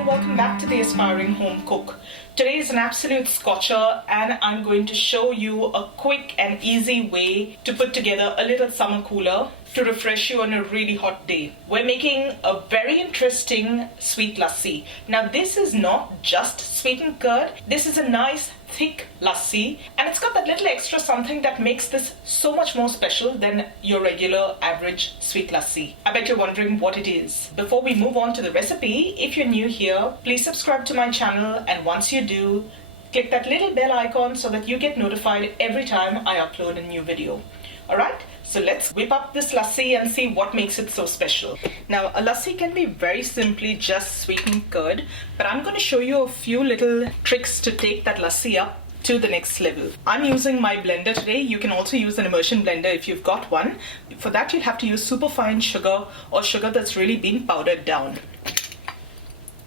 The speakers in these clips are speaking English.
and welcome back to the Aspiring Home Cook. Today is an absolute scorcher and I'm going to show you a quick and easy way to put together a little summer cooler to refresh you on a really hot day. We're making a very interesting sweet lassi. Now this is not just sweetened curd, this is a nice thick lassi and it's got that little extra something that makes this so much more special than your regular average sweet lassi. I bet you're wondering what it is. Before we move on to the recipe, if you're new here, please subscribe to my channel, and once you do, click that little bell icon so that you get notified every time I upload a new video. Alright, so let's whip up this lassi and see what makes it so special. Now a lassi can be very simply just sweetened curd, but I'm going to show you a few little tricks to take that lassi up to the next level. I'm using my blender today. You can also use an immersion blender if you've got one. For that you'll have to use super fine sugar or sugar that's really been powdered down.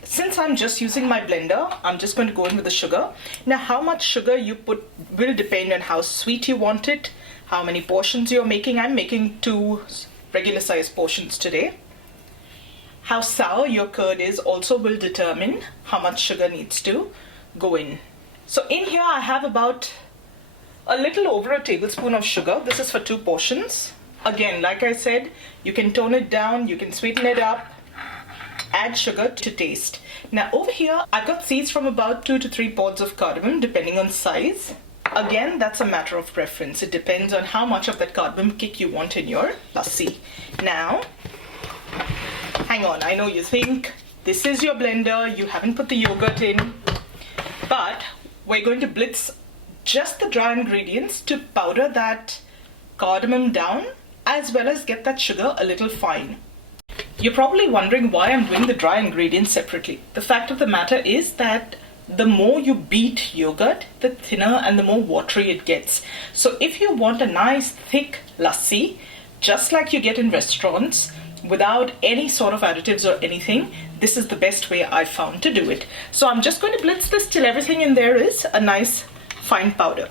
Since I'm just using my blender, I'm just going to go in with the sugar. Now how much sugar you put will depend on how sweet you want it, how many portions you're making. I'm making 2 regular size portions today. How sour your curd is also will determine how much sugar needs to go in. So in here I have about a little over a tablespoon of sugar. This is for 2 portions. Again, like I said, you can tone it down, you can sweeten it up, add sugar to taste. Now over here I've got seeds from about 2 to 3 pods of cardamom depending on size. Again, that's a matter of preference. It depends on how much of that cardamom kick you want in your lassi. Now, hang on, I know you think this is your blender, you haven't put the yogurt in, but we're going to blitz just the dry ingredients to powder that cardamom down as well as get that sugar a little fine. You're probably wondering why I'm doing the dry ingredients separately. The fact of the matter is that the more you beat yogurt, the thinner and the more watery it gets. So if you want a nice thick lassi, just like you get in restaurants, without any sort of additives or anything, this is the best way I found to do it. So I'm just going to blitz this till everything in there is a nice fine powder.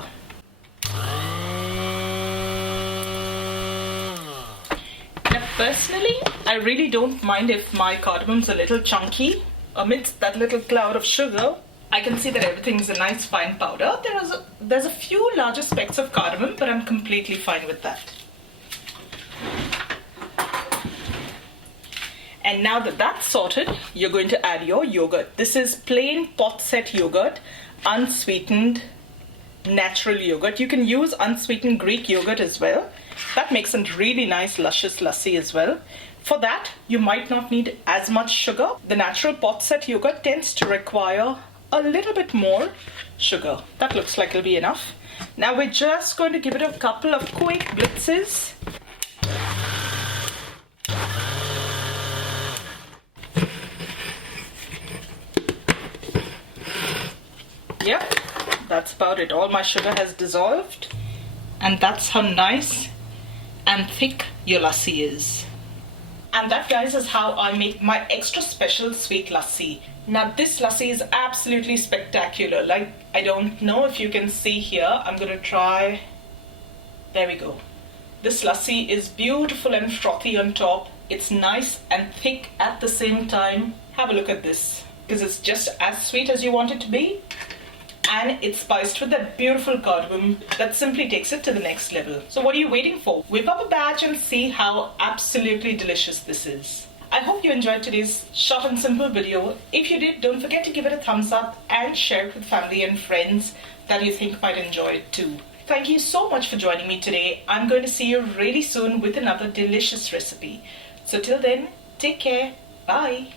Now personally, I really don't mind if my cardamom's a little chunky. Amidst that little cloud of sugar, I can see that everything's a nice fine powder. There's a few larger specks of cardamom, but I'm completely fine with that. And now that that's sorted, you're going to add your yogurt. This is plain pot set yogurt, unsweetened natural yogurt. You can use unsweetened Greek yogurt as well. That makes a really nice luscious lassi as well. For that, you might not need as much sugar. The natural pot set yogurt tends to require a little bit more sugar. That looks like it'll be enough. Now we're just going to give it a couple of quick blitzes. Yep, that's about it. All my sugar has dissolved, and that's how nice and thick your lassi is. And that, guys, is how I make my extra special sweet lassi. Now this lassi is absolutely spectacular. Like, I don't know if you can see here. I'm gonna try. There we go. This lassi is beautiful and frothy on top. It's nice and thick at the same time. Have a look at this, because it's just as sweet as you want it to be. And it's spiced with that beautiful cardamom that simply takes it to the next level. So what are you waiting for? Whip up a batch and see how absolutely delicious this is. I hope you enjoyed today's short and simple video. If you did, don't forget to give it a thumbs up and share it with family and friends that you think might enjoy it too. Thank you so much for joining me today. I'm going to see you really soon with another delicious recipe. So till then, take care. Bye.